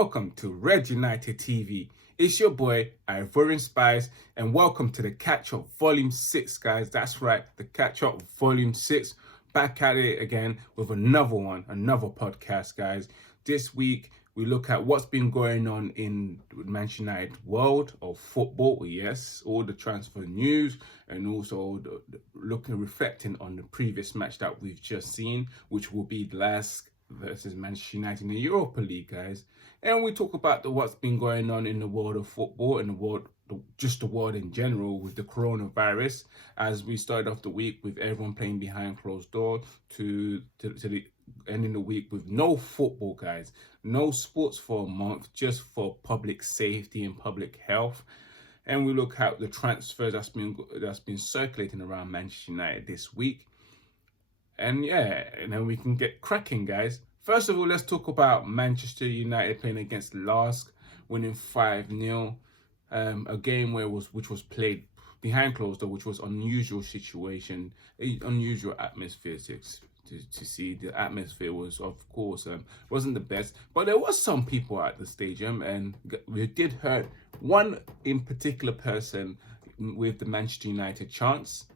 welcome to Red United TV. It's your boy, Ivorian Spice, and welcome to the Catch Up Volume 6, guys. That's right, the Catch Up Volume 6. Back at it again with another podcast, guys. This week, we look at what's been going on in Manchester United world of football. Yes, all the transfer news and also reflecting on the previous match that we've just seen, which will be the last versus Manchester United in the Europa League, guys. And we talk about what's been going on in the world of football and the world in general with the coronavirus. As we started off the week with everyone playing behind closed doors to the ending the week with no football, guys. No sports for a month, just for public safety and public health. And we look at the transfers that's been circulating around Manchester United this week. And then we can get cracking, guys. First of all, let's talk about Manchester United playing against Lask, winning 5-0. A game which was played behind closed door, which was unusual situation, unusual atmosphere to see. The atmosphere was, of course, wasn't the best, but there was some people at the stadium, and we did hurt one in particular person with the Manchester United chants.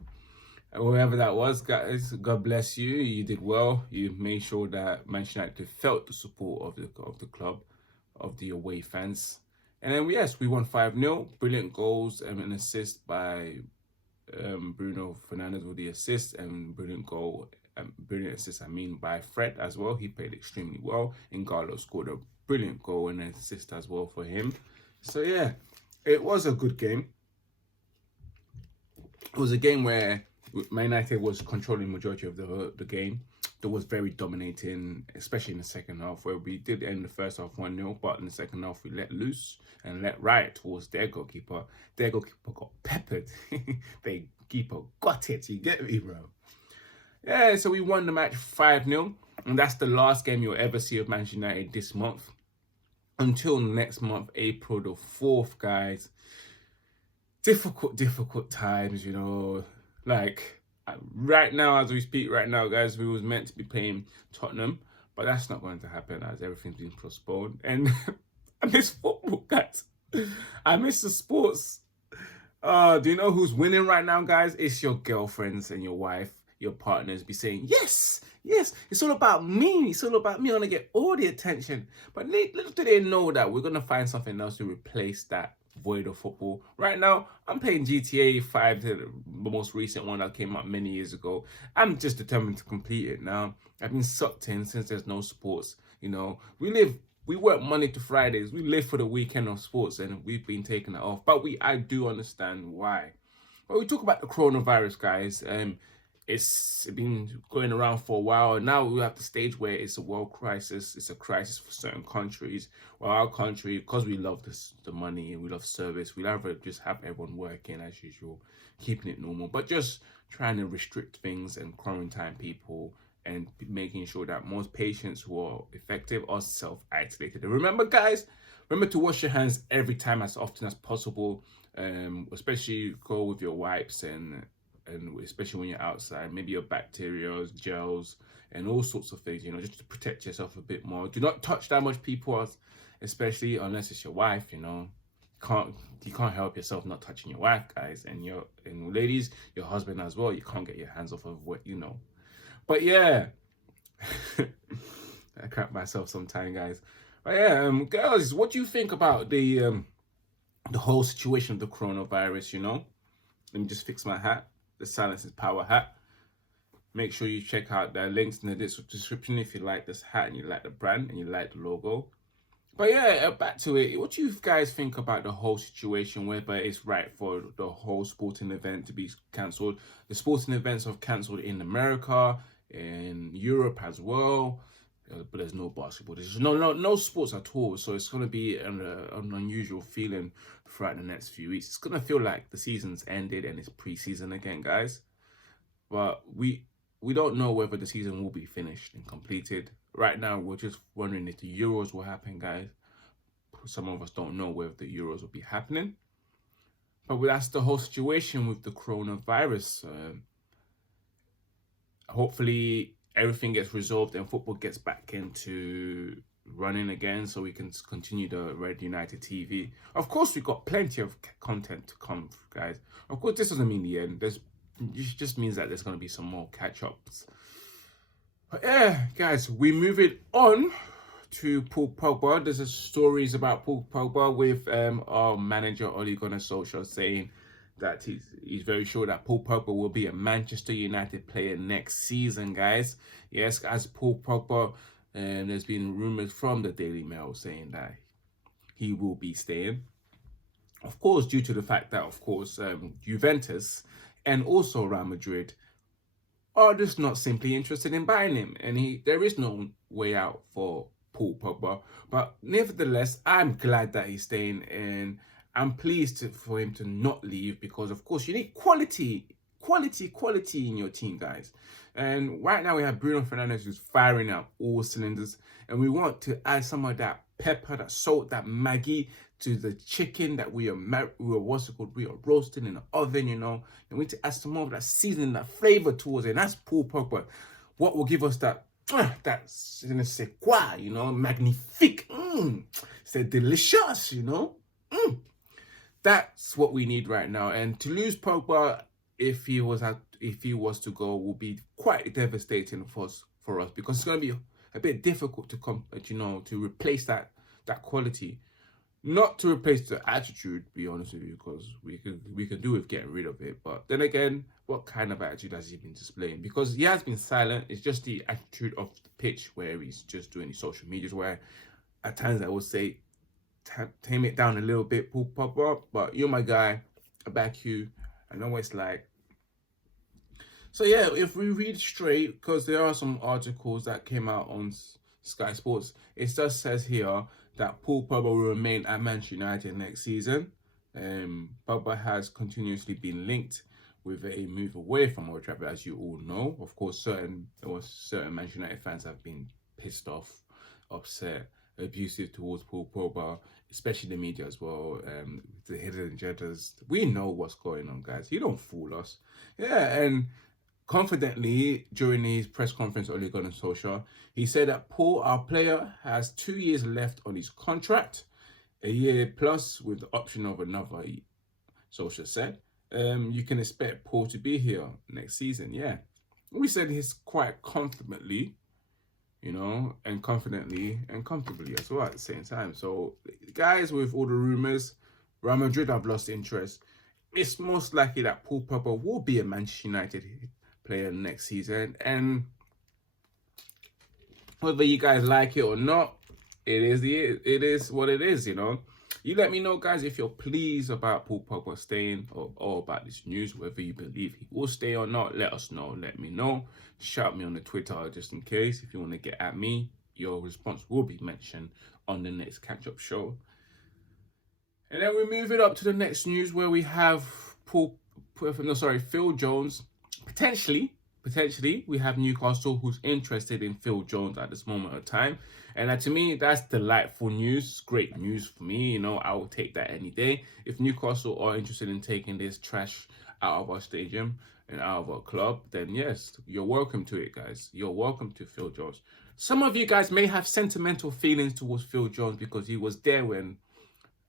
Whoever that was, guys, God bless you. You did well. You made sure that Manchester United felt the support of the club, of the away fans. And then, yes, we won 5-0. Brilliant goals and an assist by Bruno Fernandes with the assist, and brilliant assist, by Fred as well. He played extremely well. Ingalo scored a brilliant goal and an assist as well for him. So, yeah, it was a good game. It was a game where Man United was controlling the majority of the game. That was very dominating, especially in the second half, where we did end the first half 1-0, but in the second half we let loose and let right towards their goalkeeper. Their goalkeeper got peppered. Their keeper got it, you get me, bro? Yeah, so we won the match 5-0, and that's the last game you'll ever see of Manchester United this month. Until next month, April the 4th, guys. Difficult times, like right now, as we speak right now, guys, we was meant to be playing Tottenham, but that's not going to happen as everything's been postponed. And I miss football, guys. I miss the sports. Do you know who's winning right now, guys? It's your girlfriends and your wife, your partners be saying, yes, it's all about me. It's all about me. I want to get all the attention. But little do they know that we're going to find something else to replace that void of football. Right now, I'm playing GTA 5, the most recent one that came out many years ago. I'm just determined to complete it now. I've been sucked in since there's no sports. We work Monday to Fridays. We live for the weekend of sports, and we've been taking it off. But I do understand why. But we talk about the coronavirus, guys. It's been going around for a while, and now we're at the stage where it's a world crisis. It's a crisis for certain countries. Well, our country, because we love the money and we love service, we'd rather just have everyone working as usual, keeping it normal, but just trying to restrict things and quarantine people and making sure that most patients who are effective are self-isolated. And remember, guys, to wash your hands every time, as often as possible, especially go with your wipes and especially when you're outside, maybe your bacteria, gels, and all sorts of things, just to protect yourself a bit more. Do not touch that much people, especially unless it's your wife, You can't help yourself not touching your wife, guys, and ladies, your husband as well. You can't get your hands off of what. But yeah, I crap myself sometimes, guys. But yeah, girls, what do you think about the whole situation of the coronavirus? Let me just fix my hat. The Silence is Power hat. Make sure you check out the links in the description if you like this hat and you like the brand and you like the logo. But yeah, back to it. What do you guys think about the whole situation, whether it's right for the whole sporting event to be cancelled? The sporting events have cancelled in America, in Europe as well, but there's no basketball. There's no sports at all. So it's going to be an unusual feeling throughout the next few weeks. It's going to feel like the season's ended and it's pre-season again, guys. But we don't know whether the season will be finished and completed. Right now, we're just wondering if the Euros will happen, guys. Some of us don't know whether the Euros will be happening. But that's the whole situation with the coronavirus. Hopefully, everything gets resolved and football gets back into running again so we can continue the Red United TV. Of course, we've got plenty of content to come, guys. Of course, this doesn't mean the end. It just means that there's going to be some more catch-ups. But yeah, guys, we move it on to Paul Pogba. There's stories about Paul Pogba with our manager Ole Gunnar Solskjaer saying that he's very sure that Paul Pogba will be a Manchester United player next season, guys. Yes, as Paul Pogba, there's been rumors from the Daily Mail saying that he will be staying. Of course, due to the fact that, of course, Juventus and also Real Madrid are just not simply interested in buying him, and there is no way out for Paul Pogba. But nevertheless, I'm glad that he's staying, and I'm pleased for him to not leave because, of course, you need quality in your team, guys. And right now we have Bruno Fernandes who's firing out all cylinders, and we want to add some of that pepper, that salt, that Maggi to the chicken that we are roasting in the oven, you know. And we need to add some more of that seasoning, that flavor towards it. And that's Paul Pogba. What will give us that c'est quoi, you know, magnifique. C'est delicious, you know. That's what we need right now. And to lose Pogba, if he was to go, will be quite devastating for us because it's going to be a bit difficult to replace that quality. Not to replace the attitude, to be honest with you, because we can do with getting rid of it. But then again, what kind of attitude has he been displaying? Because he has been silent. It's just the attitude of the pitch where he's just doing his social medias, where at times I would say, tame it down a little bit, Paul Pogba. But you're my guy. I back you. I know what it's like. So yeah, if we read straight, because there are some articles that came out on Sky Sports, it just says here that Paul Pogba will remain at Manchester United next season. Pogba has continuously been linked with a move away from Old Trafford, as you all know. Of course, certain Manchester United fans have been pissed off, upset, abusive towards Paul Pogba, especially the media as well. The hidden agendas. We know what's going on, guys. You don't fool us. Yeah, and confidently, during his press conference, Ole Gunnar Solskjaer, he said that Paul, our player, has 2 years left on his contract, a year plus with the option of another. Solskjaer said, you can expect Paul to be here next season. Yeah, we said he's quite confidently, you know, and confidently and comfortably as well at the same time. So, guys, with all the rumors, Real Madrid have lost interest. It's most likely that Paul Pogba will be a Manchester United player next season, and whether you guys like it or not, it is what it is, you know. You let me know, guys, if you're pleased about Paul Pogba staying or about this news, whether you believe he will stay or not. Let us know. Let me know. Shout me on the Twitter just in case. If you want to get at me, your response will be mentioned on the next catch-up show. And then we move it up to the next news where we have Phil Jones. Potentially, we have Newcastle who's interested in Phil Jones at this moment of time. And to me, that's delightful news. Great news for me. You know, I will take that any day. If Newcastle are interested in taking this trash out of our stadium and out of our club, then yes, you're welcome to it, guys. You're welcome to Phil Jones. Some of you guys may have sentimental feelings towards Phil Jones because he was there when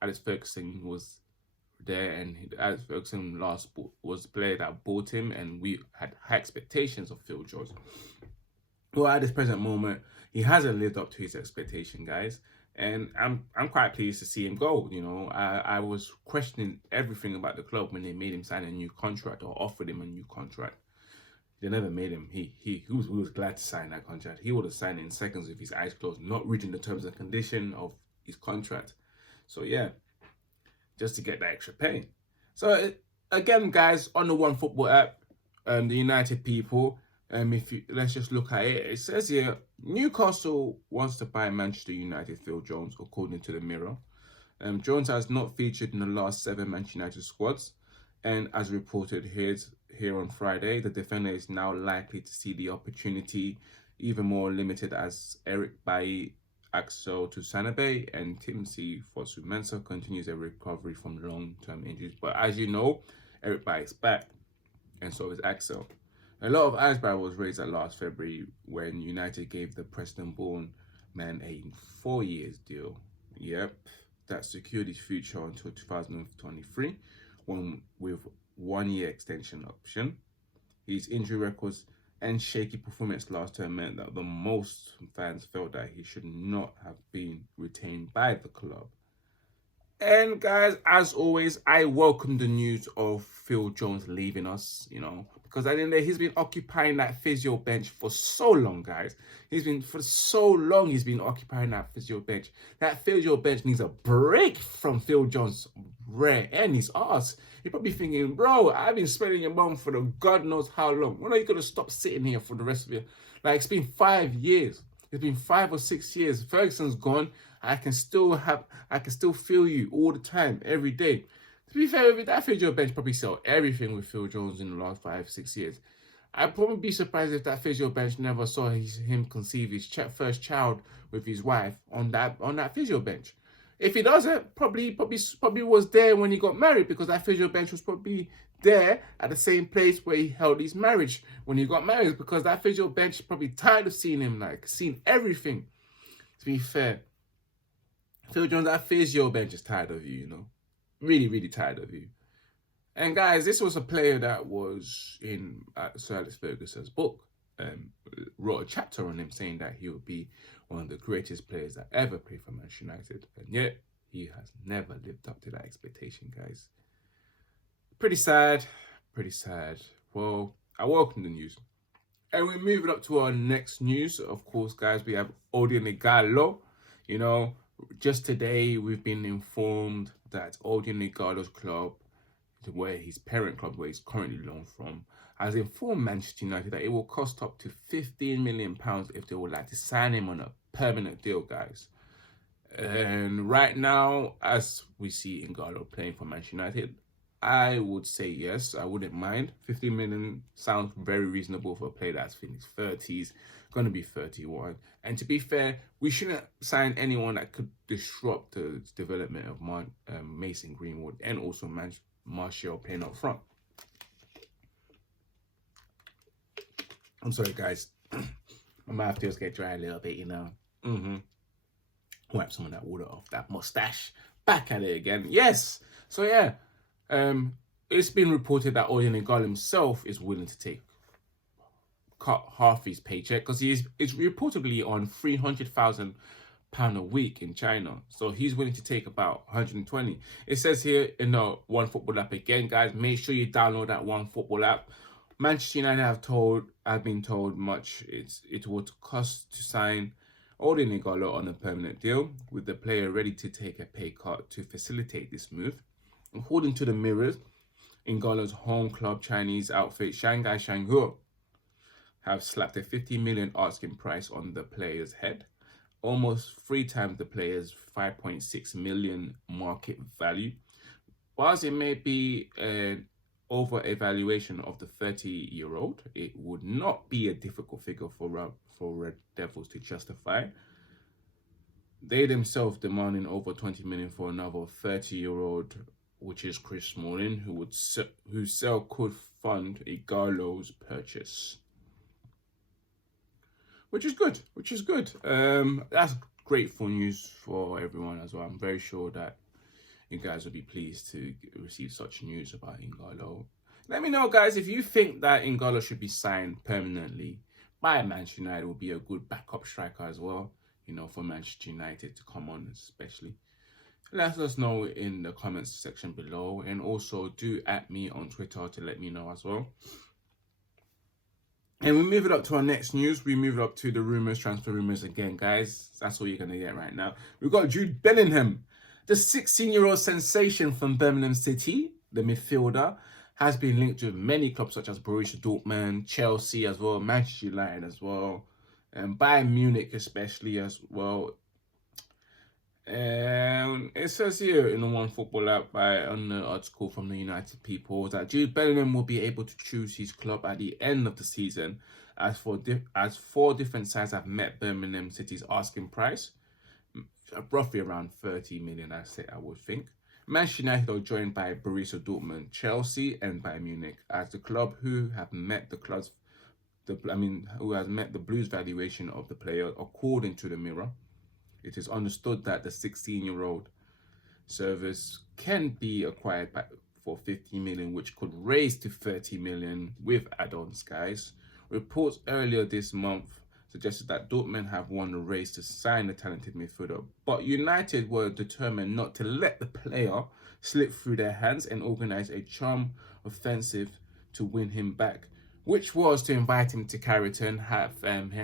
Alex Ferguson was there, and Alex Ferguson was the player that bought him, and we had high expectations of Phil Jones. Well, at this present moment, he hasn't lived up to his expectation, guys, and I'm quite pleased to see him go. You know, I was questioning everything about the club when they made him sign a new contract or offered him a new contract. They never made him. He was glad to sign that contract. He would have signed it in seconds with his eyes closed, not reading the terms and condition of his contract. So yeah, just to get that extra pay. So again, guys, on the One Football app, the United people, let's just look at it. It says here, Newcastle wants to buy Manchester United Phil Jones, according to the Mirror. Jones has not featured in the last 7 Manchester United squads, and as reported here on Friday, the defender is now likely to see the opportunity even more limited as Eric Bailly, Axel Tusanabe, and Timothy Fosu-Mensah continues their recovery from long-term injuries. But as you know, Eric Bailly is back, and so is Axel. A lot of eyebrow was raised at last February when United gave the Preston-born man a 4 years deal. Yep, that secured his future until 2023, one with 1 year extension option. His injury records and shaky performance last term meant that the most fans felt that he should not have been retained by the club. And guys, as always, I welcome the news of Phil Jones leaving us, because at the end of the day, he's been occupying that physio bench for so long, guys. For so long, he's been occupying that physio bench. That physio bench needs a break from Phil Jones' rear and his ass. You're probably thinking, bro, I've been spreading your mum for the God knows how long. When are you going to stop sitting here for the rest of it? Like, it's been 5 years. It's been 5 or 6 years. Ferguson's gone. I can still feel you all the time, every day. To be fair, that physio bench probably sell everything with Phil Jones in the last 5, 6 years. I'd probably be surprised if that physio bench never saw him conceive his first child with his wife on that physio bench. If he doesn't, probably was there when he got married, because that physio bench was probably there at the same place where he held his marriage when he got married, because that physio bench is probably tired of seeing him, seeing everything. To be fair, Phil Jones, that physio bench is tired of you, really, really tired of you. And guys, this was a player that was in Sir Alex Ferguson's book. Wrote a chapter on him saying that he would be one of the greatest players that ever played for Manchester United. And yet, he has never lived up to that expectation, guys. Pretty sad, pretty sad. Well, I welcome the news. And we're moving up to our next news. Of course, guys, we have Odion Ighalo. Just today, we've been informed that Odion Ighalo's club, where his parent club, where he's currently loaned from, has informed Manchester United that it will cost up to £15 million if they would like to sign him on a permanent deal, guys. And right now, as we see Ighalo playing for Manchester United, I would say yes, I wouldn't mind. 15 million sounds very reasonable for a player that's in his 30s, going to be 31. And to be fair, we shouldn't sign anyone that could disrupt the development of Mason Greenwood and also Martial playing up front. I'm sorry, guys. My mouth feels get dry a little bit, Wipe some of that water off that mustache. Back at it again. Yes. So yeah. It's been reported that Odion Ighalo himself is willing to cut half his paycheck, because is reportedly on £300,000 a week in China. So he's willing to take about 120. It says here in the One Football app again, guys. Make sure you download that One Football app. Manchester United have been told much it would cost to sign Odion Ighalo on a permanent deal, with the player ready to take a pay cut to facilitate this move. According to the Mirror, Ighalo's home club Chinese outfit Shanghai Shanghai have slapped a 50 million asking price on the player's head, almost 3 times the player's 5.6 million market value. Whilst it may be an over-evaluation of the 30-year-old, it would not be a difficult figure for Red Devils to justify. They themselves demanding over 20 million for another 30-year-old, which is Chris Smalling, whose sale could fund Ighalo's purchase. Which is good. That's grateful news for everyone as well. I'm very sure that you guys will be pleased to receive such news about Ighalo. Let me know, guys, if you think that Ighalo should be signed permanently by Manchester United. Will be a good backup striker as well, for Manchester United to come on especially. Let us know in the comments section below, and also do at me on Twitter to let me know as well. And we move it up to our next news. We move it up to the transfer rumors again, guys. That's all you're going to get right now. We've got Jude Bellingham, the 16-year-old sensation from Birmingham City, the midfielder, has been linked with many clubs such as Borussia Dortmund, Chelsea as well, Manchester United as well, and Bayern Munich especially as well. And it says here in the One Football app on the article from the United People that Jude Bellingham will be able to choose his club at the end of the season, as 4 different sides have met Birmingham City's asking price, roughly around 30 million. I would think. Manchester United are joined by Borussia Dortmund, Chelsea, and Bayern Munich as the club who have met who has met the Blues valuation of the player, according to the Mirror. It is understood that the 16-year-old service can be acquired back for 50 million, which could raise to 30 million with add-ons, guys. Reports earlier this month suggested that Dortmund have won the race to sign the talented midfielder, but United were determined not to let the player slip through their hands and organize a charm offensive to win him back, which was to invite him to Carrington,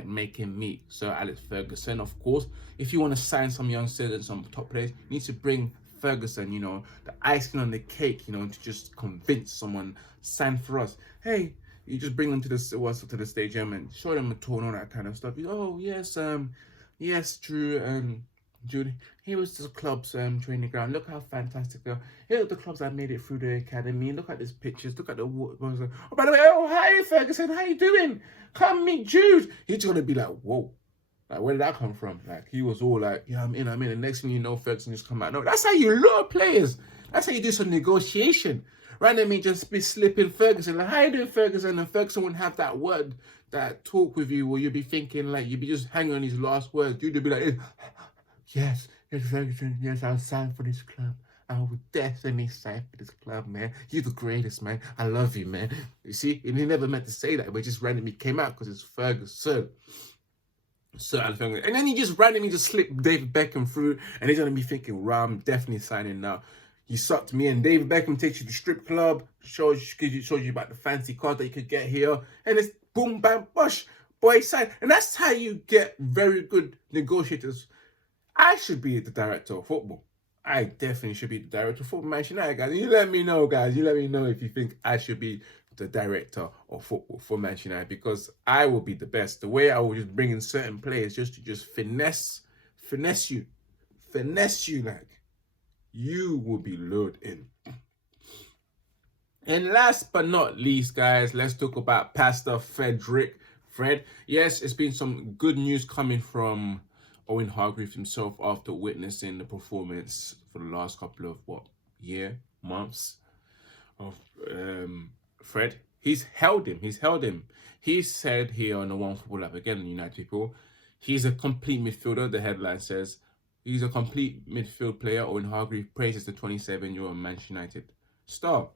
make him meet Sir Alex Ferguson. Of course, if you want to sign some youngsters and some top players, you need to bring Ferguson, the icing on the cake, to just convince someone, sign for us. Hey, you just bring them to the stadium and show them a tour and all that kind of stuff. Oh yes, yes, Drew, Judy. Here was the club's training ground. Look how fantastic they are. Here are the clubs that made it through the academy. Look at these pictures. Look at the water. Oh, by the way, hi Ferguson, how you doing? Come meet Jude. He's gonna be like, whoa. Like, where did that come from? Like, he was all like, yeah, I'm in. And next thing you know, Ferguson just come out. No, that's how you lure players. That's how you do some negotiation. Rather than me just be slipping Ferguson. Like, how you doing, Ferguson? And Ferguson wouldn't have that word, that talk with you, where you'd be thinking, like, you'd be just hanging on his last words. You'd be like, yes, Ferguson, yes, I'll sign for this club. I will definitely sign for this club, man. You're the greatest, man. I love you, man. You see? And he never meant to say that, but it just randomly came out because it's Ferguson. And then he just randomly just slipped David Beckham through, and he's gonna be thinking, "Wow, I'm definitely signing now." You sucked me, and David Beckham takes you to the strip club, shows you about the fancy cars that you could get here, and it's boom, bam, bush, boy, sign. And that's how you get very good negotiators. I should be the director of football. I definitely should be the director of football, Manchester United, guys. You let me know, guys. You let me know if you think I should be the director of football for Manchester United, because I will be the best. The way I will just bring in certain players just to finesse you, like you will be lured in. And last but not least, guys, let's talk about Pastor Fred. Yes, it's been some good news coming from Owen Hargreaves himself after witnessing the performance for the last couple of months of Fred. He's held him. He said here on the One Football app, again, United people, he's a complete midfielder. The headline says he's a complete midfield player. Owen Hargreaves praises the 27-year-old Manchester United star.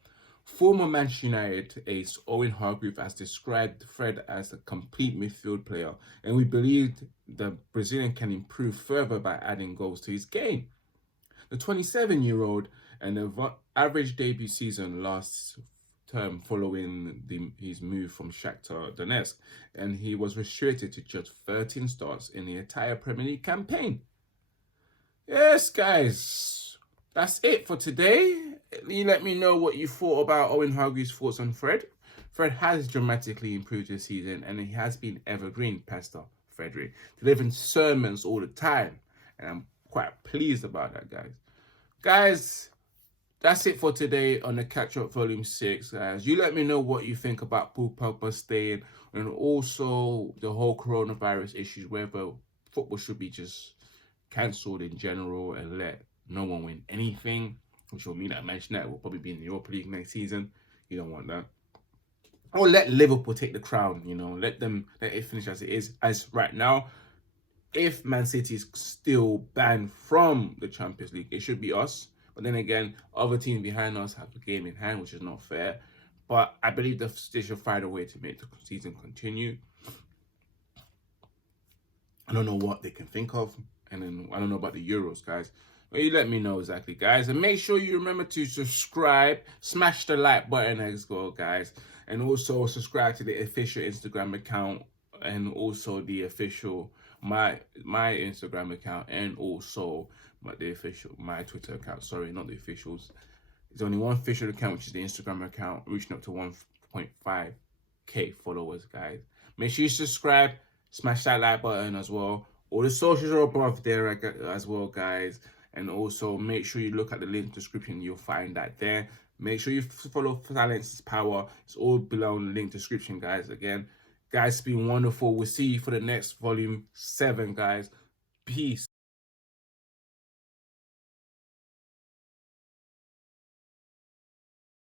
Former Manchester United ace Owen Hargreaves has described Fred as a complete midfield player, and we believe the Brazilian can improve further by adding goals to his game. The 27-year-old and the average debut season last term following his move from Shakhtar Donetsk, and he was restricted to just 13 starts in the entire Premier League campaign. Yes, guys, that's it for today. You let me know what you thought about Owen Hargreaves' thoughts on Fred. Fred has dramatically improved this season, and he has been evergreen, Pastor Frederick, delivering sermons all the time, and I'm quite pleased about that, guys. Guys, that's it for today on the Catch Up Volume 6, guys. You let me know what you think about Paul Pogba staying, and also the whole coronavirus issues, whether football should be just cancelled in general and let no one win anything, which will mean that Manchester United will probably be in the Europa League next season. You don't want that. Or let Liverpool take the crown, let it finish as it is. As right now, if Man City is still banned from the Champions League, it should be us. But then again, other teams behind us have the game in hand, which is not fair. But I believe they should find a way to make the season continue. I don't know what they can think of. And then I don't know about the Euros, guys. But you let me know exactly, guys. And make sure you remember to subscribe. Smash the like button as well, guys. And also subscribe to the official Instagram account. And also the official, my Instagram account. And also my Twitter account. Sorry, not the officials. There's only one official account, which is the Instagram account, reaching up to 1.5k followers, guys. Make sure you subscribe. Smash that like button as well. All the socials are above there as well, guys. And also make sure you look at the link description. You'll find that there. Make sure you follow Silence's Power. It's all below in the link description, guys. Again, guys, it's been wonderful. We'll see you for the next volume 7, guys. Peace.